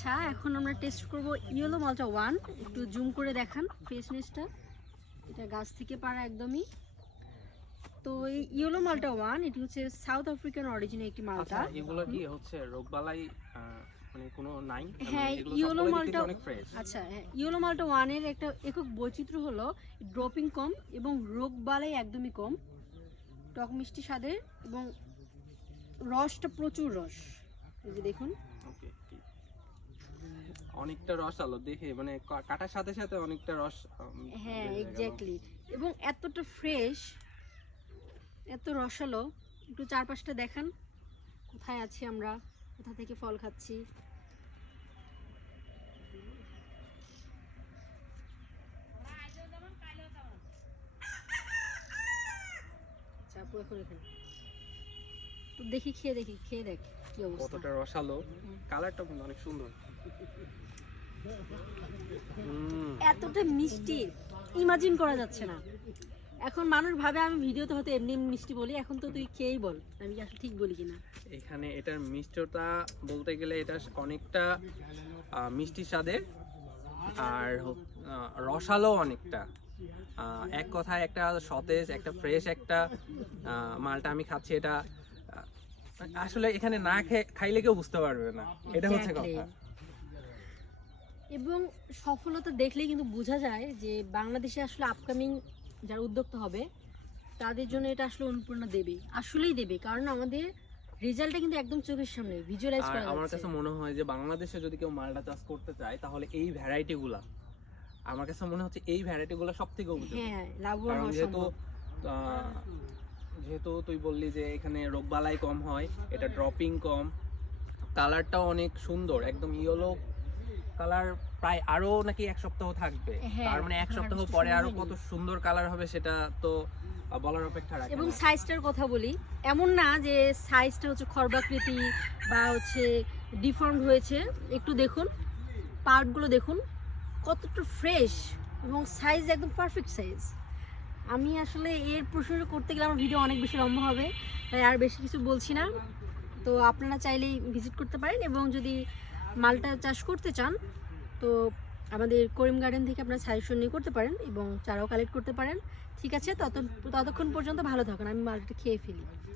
আচ্ছা, এখন আমরা টেস্ট করব ইয়েলো মালটা 1। একটু জুম করে দেখান ফ্রেশনেসটা। এটা গাছ থেকে পাড়া একদমই। তো এই ইয়েলো মালটা 1 এটি হচ্ছে সাউথ আফ্রিকান অরিজিনের একটি মালটা। আচ্ছা, এগুলো কি হচ্ছে রোগবালাই মানে কোনো নাই? হ্যাঁ, এগুলো ইয়েলো সবগুলোই মালটা দেখতে অনেক ফ্রেশ। আচ্ছা, হ্যাঁ, ইয়েলো মালটা 1 এর একটা একক বৈচিত্র্য হলো ড্রপিং কম এবং রোগবালাই একদমই কম। টক মিষ্টি স্বাদের এবং রসটা প্রচুর রস। এই যে দেখুন। ওকে, অনেকটা রস আলো দেখে মানে কাটার সাথে সাথে অনেকটা রস। হ্যাঁ, বের হয়ে গেল। এক্স্যাক্টলি। এবং এতটা ফ্রেশ, এত রসালো। একটু চারপাশটা দেখান, কোথায় আছি আমরা, কোথা থেকে ফল খাচ্ছি। আচ্ছা আপু, এখন এখানে তো দেখি, খেয়ে দেখ কি অবস্থা। কতটা রসালো, কালারটা কিন্তু অনেক সুন্দর। এতটা মিষ্টি ইমাজিন করা যাচ্ছে না। এখন মানুষ ভাবে আমি ভিডিওতে হয়তো এমনি এমনি মিষ্টি বলি, এখন তো তুই খেয়েই বল আমি কি আসলে ঠিক বলি কিনা। এখানে এটার মিষ্টতা বলতে গেলে এটা অনেকটা মিষ্টি স্বাদের, আর রসালো অনেকটা। এক কথায় একটা সতেজ, একটা ফ্রেশ একটা মালটা আমি খাচ্ছি। এটা আসলে এখানে না খাইলে কেউ বুঝতে পারবে না, এটা হচ্ছে কথা। এবং সফলতা দেখলেই কিন্তু বোঝা যায় যে বাংলাদেশে আসলে আপকামিং যারা উদ্যোক্তা হবে তাদের জন্য এটা আসলে অনুপ্রেরণা দেবে, আসলেই দেবে। কারণ আমাদের রেজাল্টটা কিন্তু একদম চোখের সামনে ভিজুয়ালাইজ করা যাচ্ছে। আমার কাছে মনে হয় যে বাংলাদেশে যদি কেউ মালটা চাষ করতে চায় তাহলে এই ভ্যারাইটিগুলা, আমার কাছে মনে হচ্ছে এই ভ্যারাইটিগুলো সবথেকে উপযোগী। হ্যাঁ, লাভবান কারণ হওয়া সম্ভব। যেহেতু তুই বললি যে এখানে রোগবালাই কম হয়, এটা ড্রপিং কম, কালারটাও অনেক সুন্দর, একদম ইয়েলো কালার। প্রায় আরো নাকি এক সপ্তাহ থাকবে, তার মানে এক সপ্তাহ পরে আরো কত সুন্দর কালার হবে সেটা তো বলার অপেক্ষা রাখে এবং না। সাইজটার কথা বলি, এমন না যে সাইজটা হচ্ছে খর্বাকৃতি বা হচ্ছে ডিফর্মড হয়েছে। একটু দেখুন, পার্টগুলো দেখুন কতটা ফ্রেশ এবং সাইজ একদম পারফেক্ট সাইজ। আমি আসলে এর প্রশংসা করতে গেলে আমার ভিডিও অনেক বেশি লম্বা হবে, তাই আর বেশি কিছু বলছি না। তো আপনারা চাইলেই ভিজিট করতে পারেন, এবং যদি মালটা চাষ করতে চান তো আমাদের করিম গার্ডেন থেকে আপনারা সাজেশন নিয়ে করতে পারেন এবং চারাও কালেক্ট করতে পারেন। ঠিক আছে, ততক্ষণ পর্যন্ত ভালো থাকুন, আমি মালটা খেয়ে ফেলি।